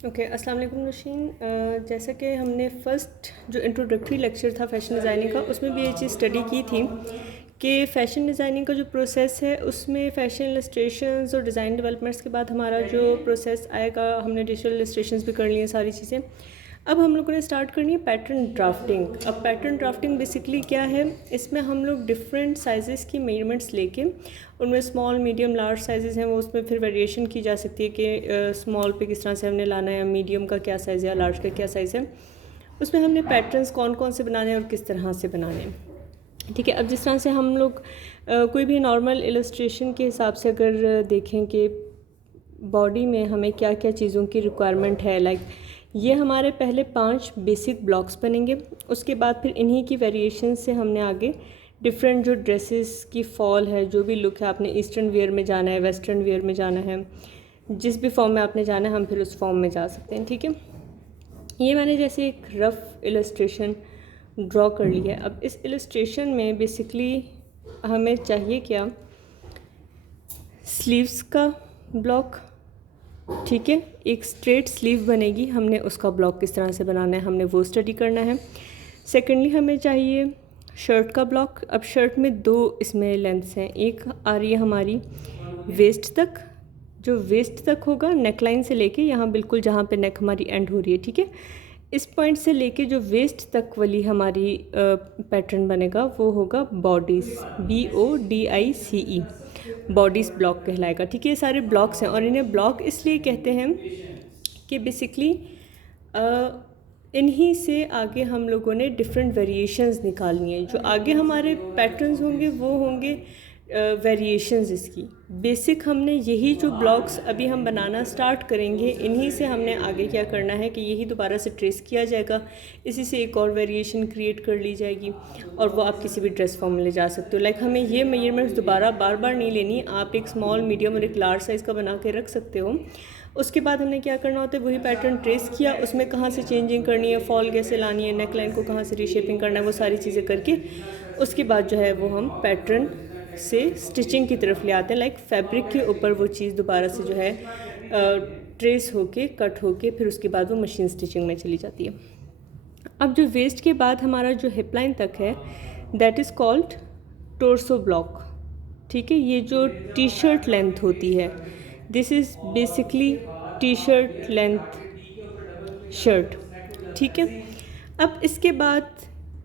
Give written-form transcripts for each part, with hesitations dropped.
Okay, अस्सलाम वालेकुम नौशीन। जैसा कि हमने फ़र्स्ट जो इंट्रोडक्टरी लेक्चर था फ़ैशन डिज़ाइनिंग का, उसमें भी ये चीज़ स्टडी की थी कि फ़ैशन डिज़ाइनिंग का जो प्रोसेस है उसमें फ़ैशन इलस्ट्रेशंस और डिज़ाइन डेवलपमेंट्स के बाद हमारा जो प्रोसेस आएगा, हमने डिजिटल इलस्ट्रेशंस भी कर ली हैं सारी चीज़ें। अब हम लोगों ने स्टार्ट करनी है पैटर्न ड्राफ्टिंग। अब पैटर्न ड्राफ्टिंग बेसिकली क्या है, इसमें हम लोग डिफरेंट साइज़ेस की मेजरमेंट्स लेके उनमें स्मॉल मीडियम लार्ज साइज़ेस हैं, वो उसमें फिर वेरिएशन की जा सकती है कि स्मॉल पे किस तरह से हमने लाना है, मीडियम का क्या साइज़ है, लार्ज का क्या साइज़ है। उसमें हमने पैटर्न्स कौन कौन से बनाने हैं और किस तरह से बनाने हैं। ठीक है, अब जिस तरह से हम लोग कोई भी नॉर्मल इलस्ट्रेशन के हिसाब से अगर देखें कि बॉडी में हमें क्या क्या चीज़ों की रिक्वायरमेंट है, लाइक ये हमारे पहले 5 बेसिक ब्लॉक्स बनेंगे। उसके बाद फिर इन्हीं की वेरिएशन से हमने आगे डिफरेंट जो ड्रेसेस की फॉल है, जो भी लुक है, आपने ईस्टर्न वेयर में जाना है, वेस्टर्न वेयर में जाना है, जिस भी फॉर्म में आपने जाना है, हम फिर उस फॉर्म में जा सकते हैं। ठीक है, ये मैंने जैसे एक रफ़ इलस्ट्रेशन ड्रॉ कर ली है। अब इस इलस्ट्रेशन में बेसिकली हमें चाहिए क्या, स्लीव्स का ब्लॉक। ठीक है, एक स्ट्रेट स्लीव बनेगी, हमने उसका ब्लॉक किस तरह से बनाना है, हमने वो स्टडी करना है। सेकेंडली हमें चाहिए शर्ट का ब्लॉक। अब शर्ट में 2 इसमें लेंथ्स हैं, एक आ रही है हमारी वेस्ट तक, जो वेस्ट तक होगा नेकलाइन से लेके यहाँ बिल्कुल जहाँ पे नेक हमारी एंड हो रही है। ठीक है, इस पॉइंट से लेके जो वेस्ट तक वाली हमारी पैटर्न बनेगा वो होगा बॉडीज़, BODICE, बॉडीज़ ब्लॉक कहलाएगा। ठीक है, ये सारे ब्लॉक्स हैं और इन्हें ब्लॉक इसलिए कहते हैं कि बेसिकली इन्हीं से आगे हम लोगों ने डिफरेंट वेरिएशंस निकालनी है। जो आगे हमारे पैटर्न्स होंगे वो होंगे वेरिएशंस इसकी। बेसिक हमने यही जो ब्लॉक्स अभी हम बनाना स्टार्ट करेंगे, इन्हीं से हमने आगे क्या करना है कि यही दोबारा से ट्रेस किया जाएगा, इसी से एक और वेरिएशन क्रिएट कर ली जाएगी और वो आप किसी भी ड्रेस फॉर्म में ले जा सकते हो। लाइक हमें ये मेजरमेंट्स दोबारा बार बार नहीं लेनी, आप एक स्मॉल, मीडियम और एक लार्ज साइज़ का बना के रख सकते हो। उसके बाद हमें क्या करना होता है, वही पैटर्न ट्रेस किया, उसमें कहाँ से चेंजिंग करनी है, फॉल कैसे लानी है, नेक लाइन को कहाँ से रीशेपिंग करना है, वो सारी चीज़ें करके उसके बाद जो है वो हम पैटर्न से स्टिचिंग की तरफ ले आते हैं। लाइक फैब्रिक के ऊपर वो चीज़ दोबारा से जो है ट्रेस होके, कट होके, फिर उसके बाद वो मशीन स्टिचिंग में चली जाती है। अब जो वेस्ट के बाद हमारा जो हिप लाइन तक है, that is called torso block. ठीक है, ये जो टी शर्ट लेंथ होती है, this is basically T shirt length shirt. ठीक है, अब इसके बाद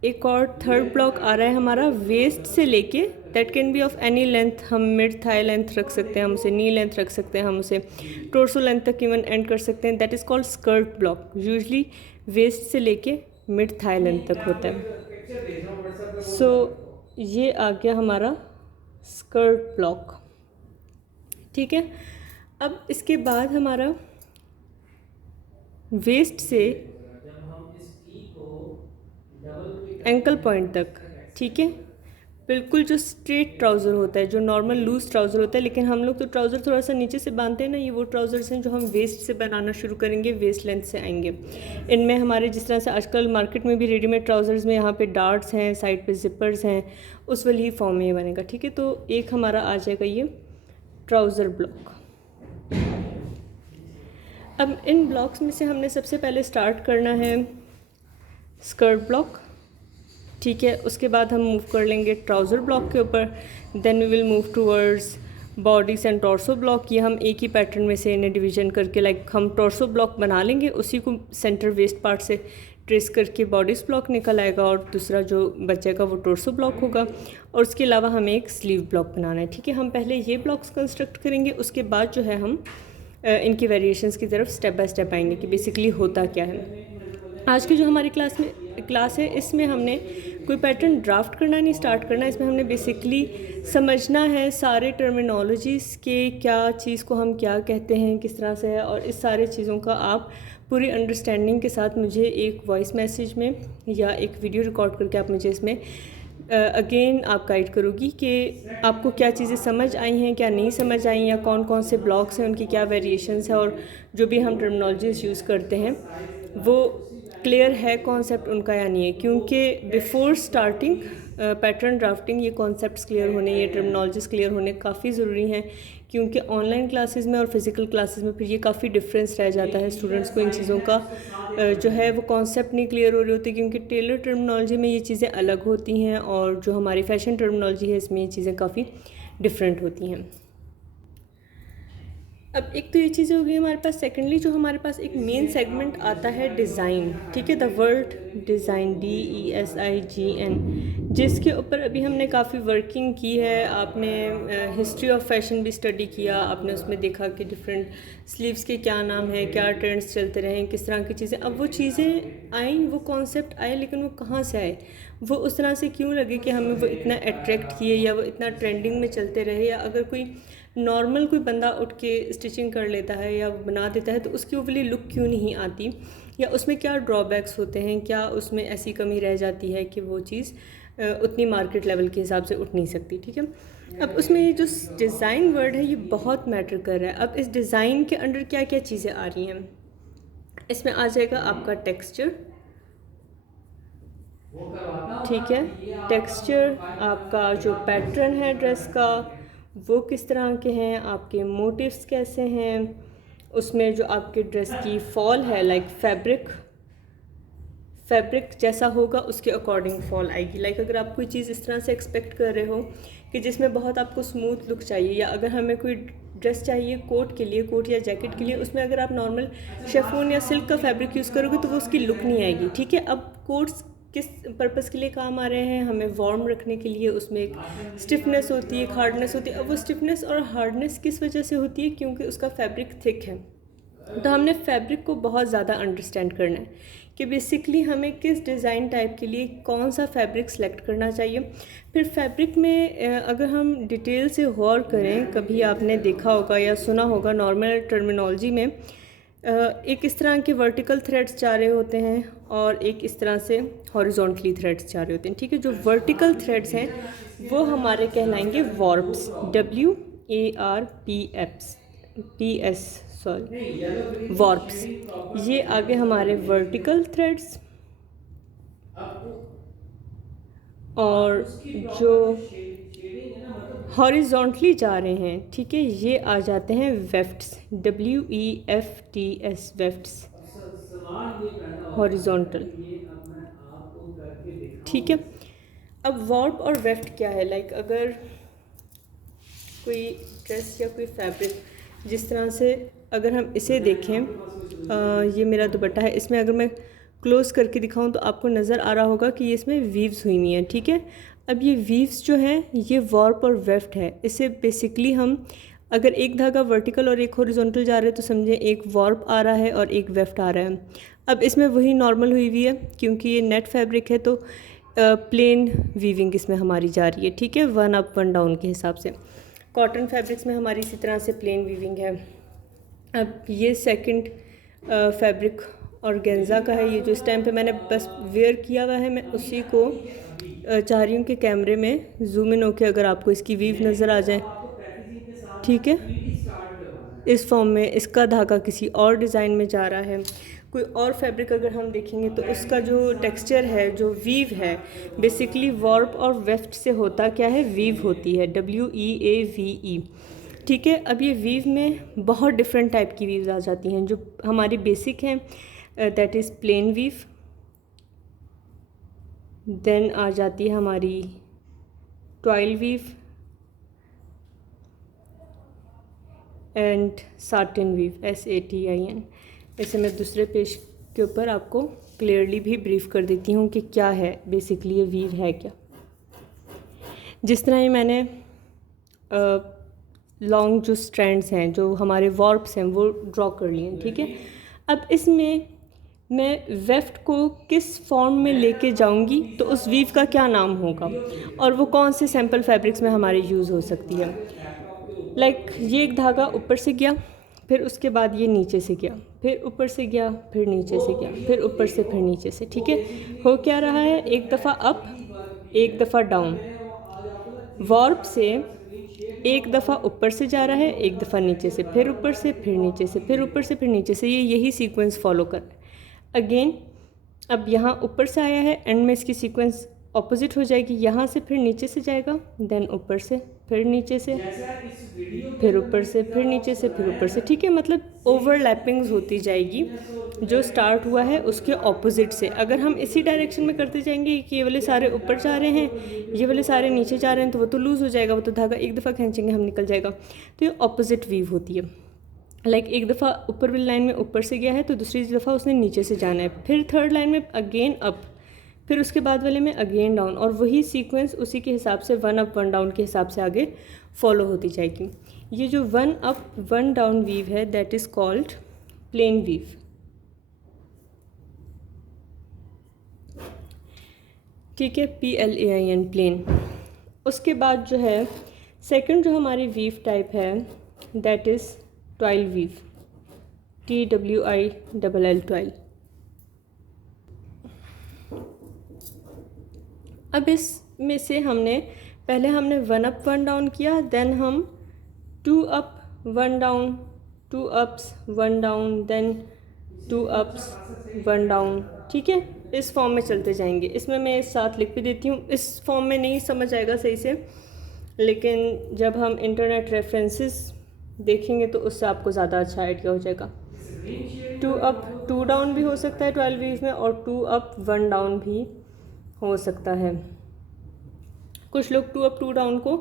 एक और थर्ड ब्लॉक आ रहा है हमारा वेस्ट से लेके, that can be of any length, हम मिड थाई लेंथ रख सकते हैं, हम उसे नी लेंथ रख सकते हैं, हम उसे टोर्सो लेंथ तक इवन एंड कर सकते हैं। That is called skirt block. Usually waist से लेके मिड थाई लेंथ तक होता है। सो ये आ गया हमारा स्कर्ट ब्लॉक। ठीक है, अब इसके बाद हमारा वेस्ट से एंकल पॉइंट तक, ठीक है, बिल्कुल जो स्ट्रेट ट्राउज़र होता है, जो नॉर्मल लूज़ ट्राउज़र होता है, लेकिन हम लोग तो ट्राउज़र थोड़ा सा नीचे से बांधते हैं ना, ये वो ट्राउज़र्स हैं जो हम वेस्ट से बनाना शुरू करेंगे, वेस्ट लेंथ से आएंगे। इनमें हमारे जिस तरह से आजकल मार्केट में भी रेडीमेड ट्राउज़र्स में यहाँ पे डार्ट्स हैं, साइड पे जिपर्स हैं, उस वाली ही फॉर्म में ये बनेगा। ठीक है, तो एक हमारा आ जाएगा ये ट्राउज़र ब्लॉक। अब इन ब्लॉक्स में से हमने सबसे पहले स्टार्ट करना है स्कर्ट ब्लॉक। ठीक है, उसके बाद हम मूव कर लेंगे ट्राउज़र ब्लॉक के ऊपर, then we will move towards bodies and torso block. ये हम एक ही पैटर्न में से इन्हें डिवीजन करके, लाइक हम टॉर्सो ब्लॉक बना लेंगे, उसी को सेंटर वेस्ट पार्ट से ट्रेस करके बॉडीज़ ब्लॉक निकल आएगा और दूसरा जो बचेगा वो टॉर्सो ब्लॉक होगा। और उसके अलावा हमें एक स्लीव ब्लॉक बनाना है। ठीक है, हम पहले ये ब्लॉक्स कंस्ट्रक्ट करेंगे, उसके बाद जो है हम इनकी वेरिएशंस की तरफ स्टेप बाय स्टेप आएंगे कि बेसिकली होता क्या है। आज की जो हमारी क्लास है, इसमें हमने कोई पैटर्न ड्राफ्ट करना नहीं, स्टार्ट करना। इसमें हमने बेसिकली समझना है सारे टर्मिनोलॉजीज़ के, क्या चीज़ को हम क्या कहते हैं, किस तरह से है, और इस सारे चीज़ों का आप पूरी अंडरस्टैंडिंग के साथ मुझे एक वॉइस मैसेज में या एक वीडियो रिकॉर्ड करके आप मुझे इसमें अगेन आप गाइड करोगी कि आपको क्या चीज़ें समझ आई हैं, क्या नहीं समझ आई, या कौन कौन से ब्लॉक्स हैं, उनकी क्या वेरिएशंस है, और जो भी हम टर्मिनोलॉजीज़ यूज़ करते हैं वो क्लियर है कॉन्सेप्ट उनका या नहीं है। क्योंकि बिफोर स्टार्टिंग पैटर्न ड्राफ्टिंग ये कॉन्सेप्ट्स क्लियर होने, ये टर्मिनोलॉजीज़ क्लियर होने काफ़ी ज़रूरी हैं, क्योंकि ऑनलाइन क्लासेस में और फिज़िकल क्लासेस में फिर ये काफ़ी डिफरेंस रह जाता है, स्टूडेंट्स को इन चीज़ों का जो है वो कॉन्सेप्ट नहीं क्लियर हो रही होती, क्योंकि टेलर टर्मिनोलॉजी में ये चीज़ें अलग होती हैं और जो हमारी फ़ैशन टर्मिनोलॉजी है इसमें ये चीज़ें काफ़ी डिफरेंट होती हैं। अब एक तो ये चीज़ हो गई हमारे पास। सेकेंडली जो हमारे पास एक मेन सेगमेंट आता है डिज़ाइन, ठीक है, द वर्ड डिज़ाइन, DESIGN, जिसके ऊपर अभी हमने काफ़ी वर्किंग की है। आपने हिस्ट्री ऑफ फैशन भी स्टडी किया, आपने उसमें देखा कि डिफरेंट स्लीव्स के क्या नाम है, क्या ट्रेंड्स चलते रहे, किस तरह की चीज़ें। अब वो चीज़ें आई, वो कॉन्सेप्ट आए, लेकिन वो कहाँ से आए, वो उस तरह से क्यों लगे कि हमें वो इतना अट्रैक्ट किए या वो इतना ट्रेंडिंग में चलते रहे, या अगर कोई नॉर्मल कोई बंदा उठ के स्टिचिंग कर लेता है या बना देता है तो उसकी वो वाली लुक क्यों नहीं आती, या उसमें क्या ड्रॉबैक्स होते हैं, क्या उसमें ऐसी कमी रह जाती है कि वो चीज़ उतनी मार्केट लेवल के हिसाब से उठ नहीं सकती, ठीक है। अब उसमें ये जो डिज़ाइन वर्ड है ये बहुत मैटर कर रहा है। अब इस डिज़ाइन के अंडर क्या क्या चीज़ें आ रही हैं, इसमें आ जाएगा आपका टेक्सचर, ठीक है, टेक्सचर, आपका जो पैटर्न है ड्रेस का वो किस तरह के हैं, आपके मोटिव्स कैसे हैं, उसमें जो आपके ड्रेस की फॉल है, लाइक फैब्रिक जैसा होगा उसके अकॉर्डिंग फॉल आएगी। लाइक अगर आप कोई चीज़ इस तरह से एक्सपेक्ट कर रहे हो कि जिसमें बहुत आपको स्मूथ लुक चाहिए, या अगर हमें कोई ड्रेस चाहिए कोट के लिए, कोट या जैकेट के लिए, उसमें अगर आप नॉर्मल शेफून या सिल्क का फैब्रिक यूज़ करोगे तो वो उसकी लुक नहीं आएगी, ठीक है। अब कोट्स किस पर्पज़ के लिए काम आ रहे हैं, हमें वार्म रखने के लिए, उसमें एक स्टिफनेस होती है, एक हार्डनेस होती है। अब वो स्टिफनेस और हार्डनेस किस वजह से होती है, क्योंकि उसका फैब्रिक थिक है। तो हमने फैब्रिक को बहुत ज़्यादा अंडरस्टैंड करना है कि बेसिकली हमें किस डिज़ाइन टाइप के लिए कौन सा फैब्रिक सेलेक्ट करना चाहिए। फिर फैब्रिक में अगर हम डिटेल से गौर करें, कभी आपने देखा होगा या सुना होगा नॉर्मल टर्मिनोलॉजी में एक इस तरह के वर्टिकल थ्रेड्स जा रहे होते हैं और एक इस तरह से हॉरिजॉन्टली थ्रेड्स जा रहे होते हैं, ठीक है। जो वर्टिकल थ्रेड्स हैं वो हमारे कहलाएंगे वॉर्प्स, WARPS, सॉरी, वॉर्प्स। ये आगे हमारे वर्टिकल थ्रेड्स, और जो हॉरिजॉन्टली जा रहे हैं, ठीक है, ये आ जाते हैं वेफ्ट्स, WEFTS, वेफ्ट्स, हॉरिजॉन्टल, ठीक है। अब वॉर्प और वेफ्ट क्या है, लाइक अगर कोई ड्रेस या कोई फैब्रिक जिस तरह से, अगर हम इसे देखें, ये मेरा दुपट्टा है, इसमें अगर मैं क्लोज करके दिखाऊं तो आपको नज़र आ रहा होगा कि ये इसमें वीव्स हुई हुई हैं, ठीक है। अब ये वीव्स जो हैं ये वॉर्प और वेफ्ट है। इसे बेसिकली हम अगर एक धागा वर्टिकल और एक हॉरिजॉन्टल जा रहा है तो समझें एक वॉर्प आ रहा है और एक वेफ्ट आ रहा है। अब इसमें वही नॉर्मल हुई हुई है क्योंकि ये नेट फैब्रिक है, तो प्लेन वीविंग इसमें हमारी जा रही है, ठीक है, 1 अप 1 डाउन के हिसाब से। कॉटन फैब्रिक्स में हमारी इसी तरह से प्लेन वीविंग है। अब ये सेकंड फैब्रिक ऑर्गेन्जा का है, ये जो इस टाइम पे मैंने बस वेयर किया हुआ है, मैं उसी को चाह रही हूँ कि कैमरे में जूम इन होकर अगर आपको इसकी वीव नज़र आ जाए, ठीक है, इस फॉर्म में। इसका धागा किसी और डिज़ाइन में जा रहा है। कोई और फैब्रिक अगर हम देखेंगे तो उसका जो टेक्सचर है, जो वीव है, बेसिकली वॉर्प और वेफ्ट से होता क्या है, वीव होती है, WEAVE, ठीक है। अब ये वीव में बहुत डिफरेंट टाइप की वीव्स आ जाती हैं। जो हमारी बेसिक हैं that is plain weave, then आ जाती है हमारी twill weave and satin weave, SATIN। इसे मैं दूसरे पेज के ऊपर आपको क्लियरली भी ब्रीफ कर देती हूँ कि क्या है बेसिकली ये वीव है क्या। जिस तरह ये मैंने लॉन्ग जो स्ट्रैंड्स हैं, जो हमारे वॉर्प्स हैं, वो ड्रॉ कर लिए हैं, ठीक है। अब इसमें मैं वेफ्ट को किस फॉर्म में लेके जाऊंगी तो उस वीव का क्या नाम होगा और वो कौन से सैम्पल फैब्रिक्स में हमारे यूज़ हो सकती है। लाइक ये एक धागा ऊपर से गया, फिर उसके बाद ये नीचे से गया, फिर ऊपर से गया, फिर नीचे से गया, फिर ऊपर से, फिर नीचे से, ठीक है। हो क्या रहा है, एक दफ़ा अप, एक दफ़ा डाउन। वॉर्प से एक दफ़ा ऊपर से जा रहा है, एक दफ़ा नीचे से, फिर ऊपर से, फिर नीचे से, फिर ऊपर से, फिर नीचे से, ये यही सीक्वेंस फॉलो कर रहा है। अगेन अब यहाँ ऊपर से आया है, एंड में इसकी सीक्वेंस ऑपोजिट हो जाएगी, यहाँ से फिर नीचे से जाएगा, देन ऊपर से, फिर नीचे से, फिर ऊपर से, फिर नीचे से, फिर ऊपर से, ठीक है। मतलब ओवरलैपिंग्स होती जाएगी, जो स्टार्ट हुआ है उसके ऑपोजिट से। अगर हम इसी डायरेक्शन में करते जाएंगे कि ये वाले सारे ऊपर जा रहे हैं, ये वाले सारे नीचे जा रहे हैं, तो वो तो लूज़ हो जाएगा, वो तो धागा एक दफ़ा खींचेंगे हम निकल जाएगा। तो ये ऑपोजिट वीव होती है। लाइक एक दफ़ा ऊपर वाली लाइन में ऊपर से गया है तो दूसरी दफ़ा उसने नीचे से जाना है, फिर थर्ड लाइन में अगेन अप, फिर उसके बाद वाले में अगेन डाउन, और वही सीक्वेंस उसी के हिसाब से 1 अप 1 डाउन के हिसाब से आगे फॉलो होती जाएगी। ये जो 1 अप 1 डाउन वीव है that is called plain weave. ठीक है, PLAIN प्लेन। उसके बाद जो है सेकंड जो हमारी वीव टाइप है दैट इज़ ट्वाइल वीव, TWILL ट्वाइल। अब इसमें से पहले हमने 1 अप 1 डाउन किया, देन हम 2 up 1 down, 2 ups 1 down, then 2 ups 1 down. ठीक है, इस फॉर्म में चलते जाएंगे। इसमें मैं साथ लिख भी देती हूँ, इस फॉर्म में नहीं समझ आएगा सही से, लेकिन जब हम इंटरनेट रेफरेंसेस देखेंगे तो उससे आपको ज़्यादा अच्छा आइडिया हो जाएगा। 2 अप 2 डाउन भी हो सकता है 12 वीव में, और 2 अप 1 डाउन भी हो सकता है। कुछ लोग 2 अप 2 डाउन को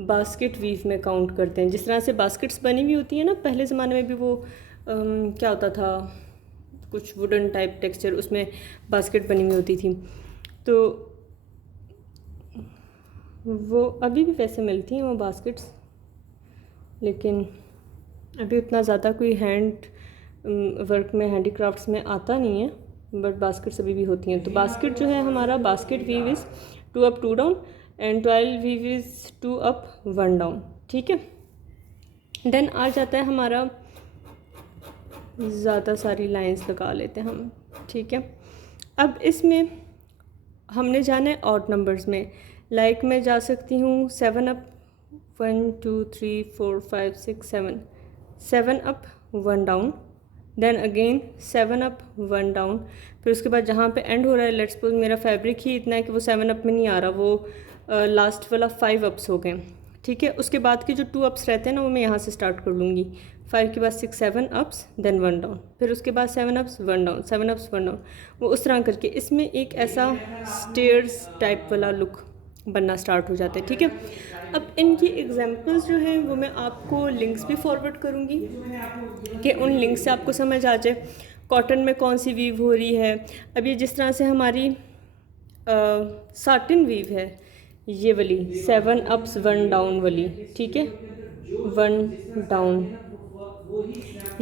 बास्केट वीव में काउंट करते हैं, जिस तरह से बास्केट्स बनी हुई होती हैं ना, पहले ज़माने में भी वो क्या होता था, कुछ वुडन टाइप टेक्सचर, उसमें बास्केट बनी हुई होती थी, तो वो अभी भी वैसे मिलती हैं वो बास्केट्स, लेकिन अभी उतना ज़्यादा कोई हैंड वर्क में, हैंडीक्राफ्ट्स में आता नहीं है, बट बास्केट्स अभी भी होती हैं। तो बास्केट जो है हमारा, basket weave is 2 up 2 down and 12 weave is 2 up 1 down. ठीक है, देन आ जाता है हमारा, ज़्यादा सारी लाइंस लगा लेते हैं हम। ठीक है, अब इसमें हमने जाना है ऑड नंबर्स में। लाइक मैं जा सकती हूँ 7 up 1 2 3 4 5 6 7, 7 up 1 down, then again 7 up 1 down, फिर उसके बाद जहाँ पे एंड हो रहा है, लेट्स सपोज मेरा फैब्रिक ही इतना है कि वो 7 अप में नहीं आ रहा, वो लास्ट वाला 5 अप्स हो गए। ठीक है, उसके बाद के जो 2 अप्स रहते हैं ना, वो मैं यहाँ से स्टार्ट कर लूँगी। 5 के बाद 6 7 अप्स, देन 1 डाउन, फिर उसके बाद 7 अप्स 1 डाउन, 7 अप्स 1 डाउन, वो उस तरह करके इसमें एक ऐसा स्टेयर्स टाइप वाला लुक बनना स्टार्ट हो जाता है। ठीक है, अब इनकी एग्जांपल्स जो हैं वो मैं आपको लिंक्स भी फॉरवर्ड करूँगी कि उन लिंक से आपको समझ आ जाए कॉटन में कौन सी वीव हो रही है। अब ये जिस तरह से हमारी साटिन वीव है, ये वाली 7 अप्स 1 डाउन वाली, ठीक है, 1 डाउन,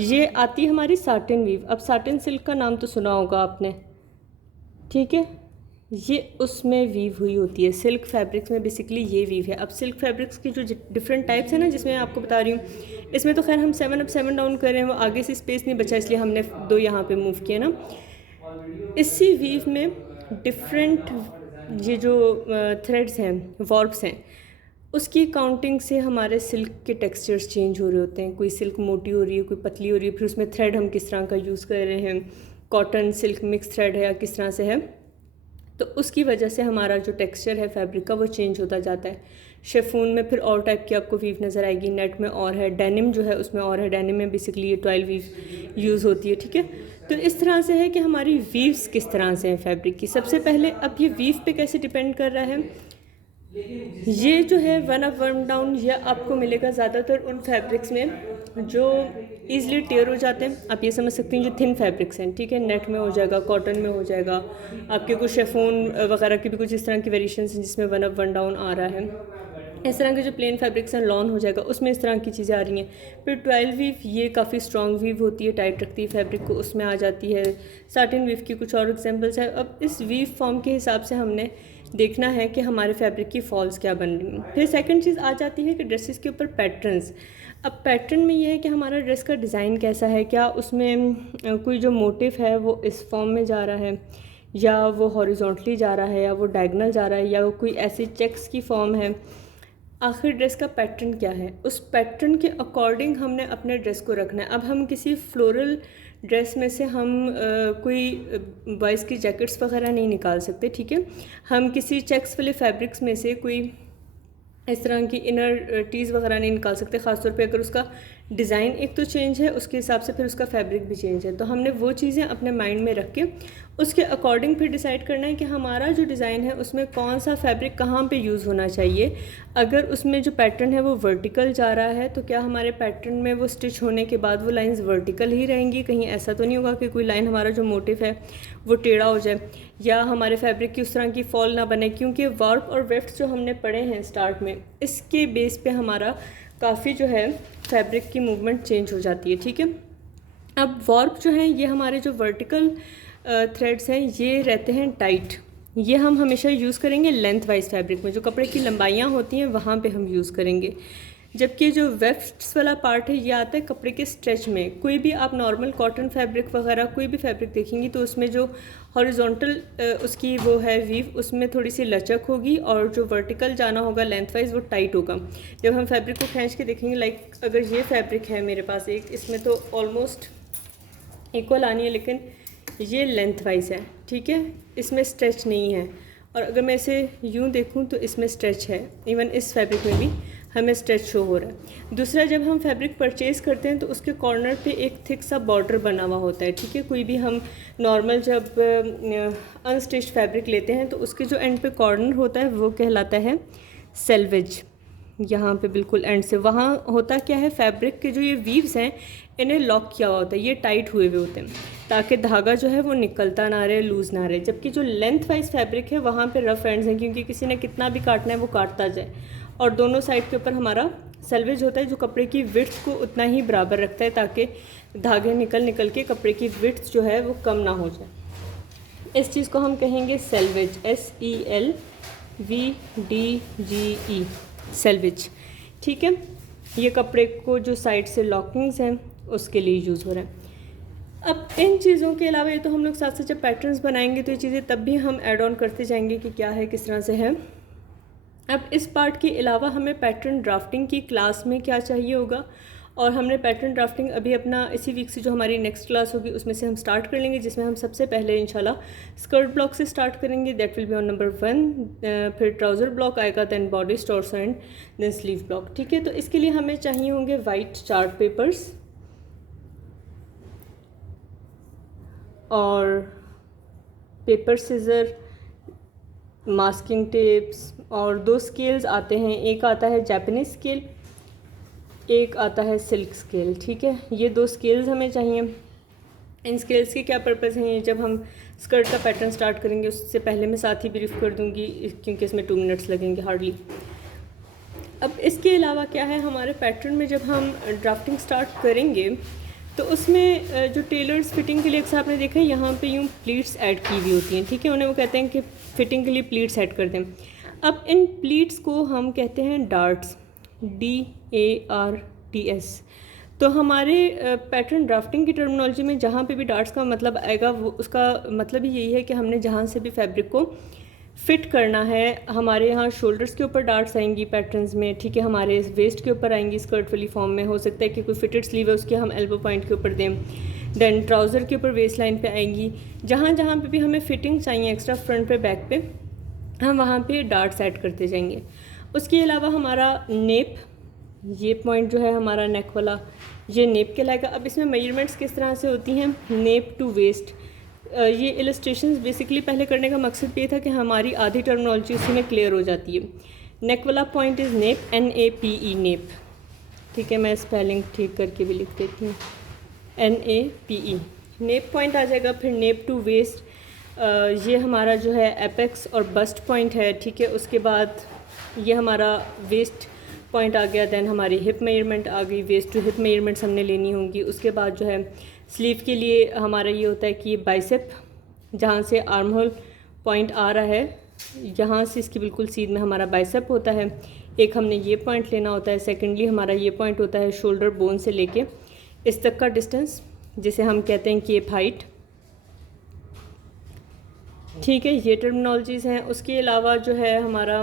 ये आती है हमारी साटिन वीव। अब साटिन सिल्क का नाम तो सुना होगा आपने, ठीक है, ये उसमें वीव हुई होती है। सिल्क फैब्रिक्स में बेसिकली ये वीव है। अब सिल्क फैब्रिक्स की जो डिफरेंट टाइप्स हैं ना, जिसमें आपको बता रही हूँ, इसमें तो खैर हम 7 अप 7 डाउन कर रहे हैं, वो आगे से स्पेस नहीं बचा, इसलिए हमने 2 यहाँ पे मूव किए ना। इसी वीव में डिफरेंट ये जो थ्रेड्स हैं, वॉर्प्स हैं, उसकी काउंटिंग से हमारे सिल्क के टेक्सचर्स चेंज हो रहे होते हैं। कोई सिल्क मोटी हो रही है, कोई पतली हो रही है, फिर उसमें थ्रेड हम किस तरह का यूज़ कर रहे हैं, कॉटन सिल्क मिक्स थ्रेड है या किस तरह से है, तो उसकी वजह से हमारा जो टेक्सचर है फैब्रिक का वो चेंज होता जाता है। शेफून में फिर और टाइप की आपको वीव नज़र आएगी, नेट में और है, डेनिम जो है उसमें और है, डेनिम में बेसिकली ये 12 वीव यूज़ होती है। ठीक है, तो इस तरह से है कि हमारी वीव्स किस तरह से हैं फैब्रिक की। सबसे पहले अब ये वीव पे कैसे डिपेंड कर रहा है, ये जो है 1 अप 1 डाउन, यह आपको मिलेगा ज़्यादातर उन फैब्रिक्स में जो ईज़िली टेयर हो जाते हैं। आप ये समझ सकते हैं जो थिन फैब्रिक्स हैं, ठीक है, नेट में हो जाएगा, कॉटन में हो जाएगा, आपके कुछ शेफोन वगैरह की भी कुछ इस तरह की वेरिएशंस हैं जिसमें 1 अप 1 डाउन आ रहा है। इस तरह के जो प्लेन फैब्रिक्स हैं, लॉन हो जाएगा, उसमें इस तरह की चीज़ें आ रही हैं। फिर 12 वीव, ये काफ़ी स्ट्रॉन्ग वीव होती है, टाइट रखती है फैब्रिक को, उसमें आ जाती है। साटिन वीव की कुछ और एग्जांपल्स है। अब इस वीव फॉर्म के हिसाब से हमने देखना है कि हमारे फैब्रिक की फॉल्स क्या बन रही हैं। फिर सेकंड चीज़ आ जाती है कि ड्रेसेस के ऊपर पैटर्न्स। अब पैटर्न में ये है कि हमारा ड्रेस का डिज़ाइन कैसा है, क्या उसमें कोई जो मोटिव है वो इस फॉर्म में जा रहा है, या वो हॉरिजॉन्टली जा रहा है, या वो डायगनल जा रहा है, या वो कोई ऐसी चेक्स की फॉर्म है। आखिर ड्रेस का पैटर्न क्या है, उस पैटर्न के अकॉर्डिंग हमने अपने ड्रेस को रखना है। अब हम किसी फ्लोरल ड्रेस में से हम कोई बॉयज़ की जैकेट्स वगैरह नहीं निकाल सकते, ठीक है। हम किसी चेक्स वाले फैब्रिक्स में से कोई इस तरह की इनर टीज़ वगैरह नहीं निकाल सकते, ख़ासतौर पे अगर उसका डिज़ाइन एक तो चेंज है, उसके हिसाब से फिर उसका फैब्रिक भी चेंज है। तो हमने वो चीज़ें अपने माइंड में रख के उसके अकॉर्डिंग फिर डिसाइड करना है कि हमारा जो डिज़ाइन है उसमें कौन सा फैब्रिक कहाँ पे यूज़ होना चाहिए। अगर उसमें जो पैटर्न है वो वर्टिकल जा रहा है तो क्या हमारे पैटर्न में वो स्टिच होने के बाद वो लाइंस वर्टिकल ही रहेंगी, कहीं ऐसा तो नहीं होगा कि कोई लाइन हमारा जो मोटिव है वो टेढ़ा हो जाए या हमारे फैब्रिक की उस तरह की फॉल ना बने। क्योंकि वार्प और वेफ्ट जो हमने पढ़े हैं स्टार्ट में, इसके बेस पे हमारा काफ़ी जो है फैब्रिक की मूवमेंट चेंज हो जाती है। ठीक है, अब वार्प जो है ये हमारे जो वर्टिकल थ्रेड्स हैं ये रहते हैं टाइट, ये हम हमेशा यूज़ करेंगे लेंथ वाइज फैब्रिक में, जो कपड़े की लंबाइयाँ होती हैं वहाँ पे हम यूज़ करेंगे। जबकि जो वेफ्ट्स वाला पार्ट है ये आता है कपड़े के स्ट्रेच में। कोई भी आप नॉर्मल कॉटन फैब्रिक वगैरह कोई भी फैब्रिक देखेंगी तो उसमें जो हॉरिजॉन्टल उसकी वो है वीव, उसमें थोड़ी सी लचक होगी और जो वर्टिकल जाना होगा लेंथ वाइज वो टाइट होगा। जब हम फैब्रिक को खींच के देखेंगे, लाइक अगर ये फैब्रिक है मेरे पास एक, इसमें तो ऑलमोस्ट इक्वल आनी है लेकिन ये लेंथ वाइज है, ठीक है, इसमें स्ट्रेच नहीं है। और अगर मैं इसे यूँ देखूँ तो इसमें स्ट्रेच है, इवन इस फैब्रिक में भी हमें स्ट्रेच शो हो रहा है। दूसरा, जब हम फैब्रिक परचेज़ करते हैं तो उसके कॉर्नर पे एक थिक सा बॉर्डर बना हुआ होता है। ठीक है, कोई भी हम नॉर्मल जब अनस्टिच्ड फैब्रिक लेते हैं तो उसके जो एंड पे कॉर्नर होता है वो कहलाता है सेल्वेज। यहाँ पे बिल्कुल एंड से वहाँ होता क्या है, फैब्रिक के जो ये वीव्स हैं इन्हें लॉक किया हुआ होता है, ये टाइट हुए हुए होते हैं ताकि धागा जो है वो निकलता ना रहे, लूज़ ना रहे। जबकि जो लेंथ वाइज फैब्रिक है वहाँ पे रफ एंड्स हैं, क्योंकि किसी ने कितना भी काटना है वो काटता जाए। और दोनों साइड के ऊपर हमारा सेल्वेज होता है जो कपड़े की विड्थ को उतना ही बराबर रखता है ताकि धागे निकल के कपड़े की विड्थ जो है वो कम ना हो जाए। इस चीज़ को हम कहेंगे सेल्वेज, SELVDGE, सेल्वेज। ठीक है, ये कपड़े को जो साइड से लॉकिंग्स हैं उसके लिए यूज़ हो रहा है। अब इन चीज़ों के अलावा ये तो हम लोग साथ साथ जब पैटर्न्स बनाएंगे तो ये चीज़ें तब भी हम ऐड ऑन करते जाएंगे कि क्या है, किस तरह से है। अब इस पार्ट के अलावा हमें पैटर्न ड्राफ्टिंग की क्लास में क्या चाहिए होगा, और हमने पैटर्न ड्राफ्टिंग अभी अपना इसी वीक से जो हमारी नेक्स्ट क्लास होगी उसमें से हम स्टार्ट कर लेंगे, जिसमें हम सबसे पहले इंशाल्लाह स्कर्ट ब्लॉक से स्टार्ट करेंगे, that will be on number 1। फिर ट्राउज़र ब्लॉक आएगा, than body torso and then sleeve block. ठीक है, तो इसके लिए हमें चाहिए होंगे वाइट चार्ट पेपर्स और पेपर सीज़र, मास्किंग टेप्स, और 2 स्केल्स आते हैं, एक आता है जापानीज स्केल, एक आता है सिल्क स्केल। ठीक है, ये 2 स्केल्स हमें चाहिए। इन स्केल्स के क्या पर्पज़ हैं, ये जब हम स्कर्ट का पैटर्न स्टार्ट करेंगे उससे पहले मैं साथ ही ब्रीफ कर दूंगी क्योंकि इसमें 2 मिनट्स लगेंगे हार्डली। अब इसके अलावा क्या है, हमारे पैटर्न में जब हम ड्राफ्टिंग स्टार्ट करेंगे तो उसमें जो टेलर्स फिटिंग के लिए अक्सर आपने देखा है यहाँ पे यूँ प्लीट्स ऐड की हुई होती हैं। ठीक है, उन्हें वो कहते हैं कि फ़िटिंग के लिए प्लीट्स ऐड कर दें। अब इन प्लीट्स को हम कहते हैं डार्ट्स, DARTS। तो हमारे पैटर्न ड्राफ्टिंग की टर्मिनोलॉजी में जहाँ पे भी डार्ट्स का मतलब आएगा वो उसका मतलब ही यही है कि हमने जहाँ से भी फैब्रिक को फ़िट करना है, हमारे यहाँ शोल्डर्स के ऊपर डार्ट्स आएंगी पैटर्न्स में। ठीक है, हमारे वेस्ट के ऊपर आएंगी स्कर्ट वाली फॉर्म में, हो सकता है कि कोई फिटेड स्लीव है उसके हम एल्बो पॉइंट के ऊपर दें। देन ट्राउज़र के ऊपर वेस्ट लाइन पे आएंगी। जहाँ जहाँ पे भी हमें फिटिंग चाहिए एक्स्ट्रा फ्रंट पे बैक पे, हम वहाँ पे डार्ट्स ऐड करते जाएंगे। उसके अलावा हमारा नेप, ये पॉइंट जो है हमारा नेक वाला, ये नेप कहलाएगा। अब इसमें मेजरमेंट्स किस तरह से होती हैं, नेप टू वेस्ट। ये इलस्ट्रेशंस बेसिकली पहले करने का मकसद ये था कि हमारी आधी टर्मिनोलॉजी इसी में क्लियर हो जाती है। नेक वाला point is nape, NAPE, nape. ठीक है, मैं स्पेलिंग ठीक करके भी लिख देती हूँ, NAPE, नेप पॉइंट आ जाएगा। फिर नेप टू वेस्ट, ये हमारा जो है एपेक्स और बस्ट पॉइंट है। ठीक है, उसके बाद ये हमारा वेस्ट पॉइंट आ गया। दैन हमारी हिप मेजरमेंट आ गई, वेस्ट टू हिप मेजरमेंट्स हमने लेनी होंगी। उसके बाद जो है स्लीव के लिए हमारा ये होता है कि ये बाइसेप, जहाँ से आर्म होल पॉइंट आ रहा है यहाँ से इसकी बिल्कुल सीध में हमारा बाइसेप होता है। एक हमने ये पॉइंट लेना होता है। सेकेंडली हमारा ये पॉइंट होता है शोल्डर बोन से लेके इस तक का डिस्टेंस, जिसे हम कहते हैं केप हाइट। ठीक है, ये टर्मिनोलॉजीज़ हैं। उसके अलावा जो है हमारा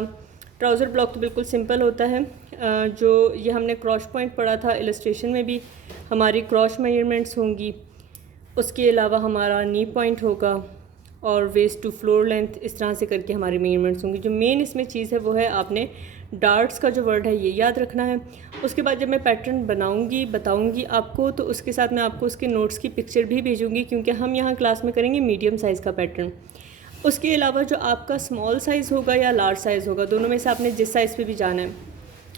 ट्राउज़र ब्लॉक तो बिल्कुल सिंपल होता है। जो ये हमने क्रॉस पॉइंट पढ़ा था इलस्ट्रेशन में भी, हमारी क्रॉस मेजरमेंट्स होंगी। उसके अलावा हमारा नी पॉइंट होगा और वेस्ट टू फ्लोर लेंथ, इस तरह से करके हमारी मेजरमेंट्स होंगी। जो मेन इसमें चीज़ है वो है आपने डार्ट्स का जो वर्ड है ये याद रखना है। उसके बाद जब मैं पैटर्न बनाऊंगी बताऊंगी आपको, तो उसके साथ मैं आपको उसके नोट्स की पिक्चर भी भेजूंगी, क्योंकि हम यहाँ क्लास में करेंगे मीडियम साइज़ का पैटर्न। उसके अलावा जो आपका स्मॉल साइज़ होगा या लार्ज साइज़ होगा, दोनों में से आपने जिस साइज़ पे भी जाना है,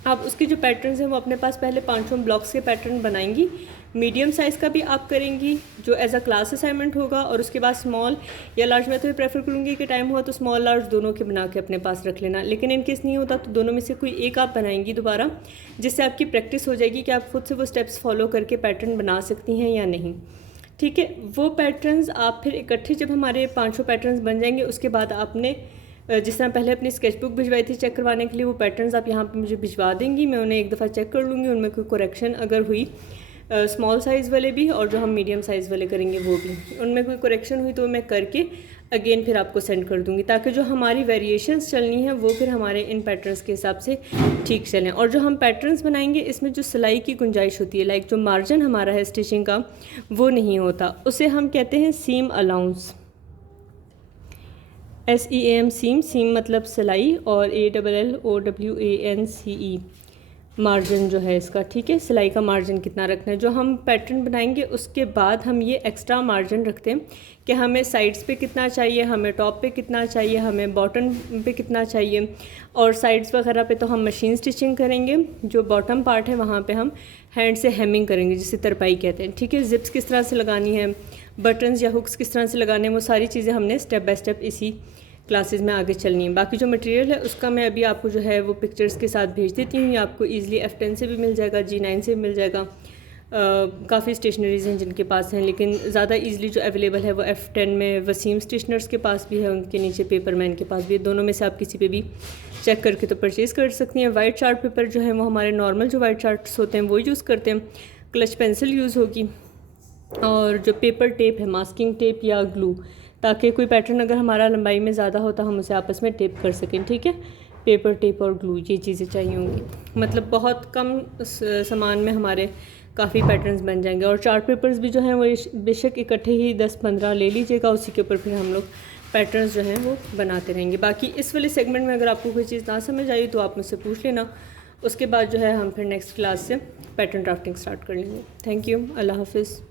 आप उसके जो पैटर्न्स हैं वो अपने पास पहले 5 ब्लॉक्स के पैटर्न बनाएंगी। मीडियम साइज़ का भी आप करेंगी जो एज अ क्लास असाइनमेंट होगा, और उसके बाद स्मॉल या लार्ज। मैं तो ये प्रेफर करूँगी कि टाइम हुआ तो स्मॉल लार्ज दोनों के बना के अपने पास रख लेना, लेकिन इन केस नहीं होता तो दोनों में से कोई एक आप बनाएंगी दोबारा, जिससे आपकी प्रैक्टिस हो जाएगी कि आप खुद से वो स्टेप्स फॉलो करके पैटर्न बना सकती हैं या नहीं। ठीक है, वो पैटर्न्स आप फिर इकट्ठे जब हमारे 5 पैटर्न्स बन जाएंगे, उसके बाद आपने जिस तरह पहले अपनी स्केचबुक भिजवाई थी चेक करवाने के लिए, वो पैटर्न्स आप यहाँ पे मुझे भिजवा देंगी। मैं उन्हें एक दफ़ा चेक कर लूँगी, उनमें कोई करेक्शन अगर हुई, स्मॉल साइज़ वाले भी और जो हम मीडियम साइज़ वाले करेंगे वो भी, उनमें कोई करेक्शन हुई तो मैं करके अगेन फिर आपको सेंड कर दूँगी, ताकि जो हमारी वेरिएशंस चलनी है वो फिर हमारे इन पैटर्न्स के हिसाब से ठीक चलें। और जो हम पैटर्न्स बनाएंगे इसमें जो सिलाई की गुंजाइश होती है, लाइक जो मार्जिन हमारा है स्टिचिंग का वो नहीं होता, उसे हम कहते हैं सीम अलाउंस, SEAM सीम, सीम मतलब सिलाई, और ALLOWANCE मार्जिन जो है इसका। ठीक है, सिलाई का मार्जिन कितना रखना है। जो हम पैटर्न बनाएंगे उसके बाद हम ये एक्स्ट्रा मार्जिन रखते हैं कि हमें साइड्स पे कितना चाहिए, हमें टॉप पे कितना चाहिए, हमें बॉटम पे कितना चाहिए, और साइड्स वगैरह पे तो हम मशीन स्टिचिंग करेंगे। जो बॉटम पार्ट है वहाँ पे हम हैंड से हेमिंग करेंगे, जिसे तरपाई कहते हैं। ठीक है, जिप्स किस तरह से लगानी है, बटन्स या हुक्स किस तरह से लगाने हैं, वो सारी चीज़ें हमने स्टेप बाय स्टेप इसी क्लासेस में आगे चलनी है। बाकी जो मटेरियल है उसका मैं अभी आपको जो है वो पिक्चर्स के साथ भेज देती हूँ। ये आपको ईज़िली F10 से भी मिल जाएगा, G9 से भी मिल जाएगा। काफ़ी स्टेशनरीज़ हैं जिनके पास हैं, लेकिन ज़्यादा ईज़िली जो अवेलेबल है वो F10 में वसीम स्टेशनर्स के पास भी है, उनके नीचे पेपरमैन के पास भी है। दोनों में से आप किसी पे भी चेक करके तो परचेज़ कर सकती हैं। वाइट चार्ट पेपर जो है वो हमारे नॉर्मल जो वाइट चार्ट्स होते हैं वो यूज़ करते हैं। क्लच पेंसिल यूज़ होगी, और जो पेपर टेप है, मास्किंग टेप या ग्लू, ताकि कोई पैटर्न अगर हमारा लंबाई में ज़्यादा होता हम उसे आपस में टेप कर सकें। ठीक है, पेपर टेप और ग्लू ये चीज़ें चाहिए होंगी। मतलब बहुत कम सामान में हमारे काफ़ी पैटर्न्स बन जाएंगे। और चार्ट पेपर्स भी जो हैं वो बेशक इकट्ठे ही 10-15 ले लीजिएगा, उसी के ऊपर फिर हम लोग पैटर्न्स जो हैं वो बनाते रहेंगे। बाकी इस वाले सेगमेंट में अगर आपको कोई चीज़ ना समझ आई तो आप मुझसे पूछ लेना, उसके बाद जो है हम फिर नेक्स्ट क्लास से पैटर्न ड्राफ्टिंग स्टार्ट कर लेंगे। थैंक यू, अल्लाह हाफिज़।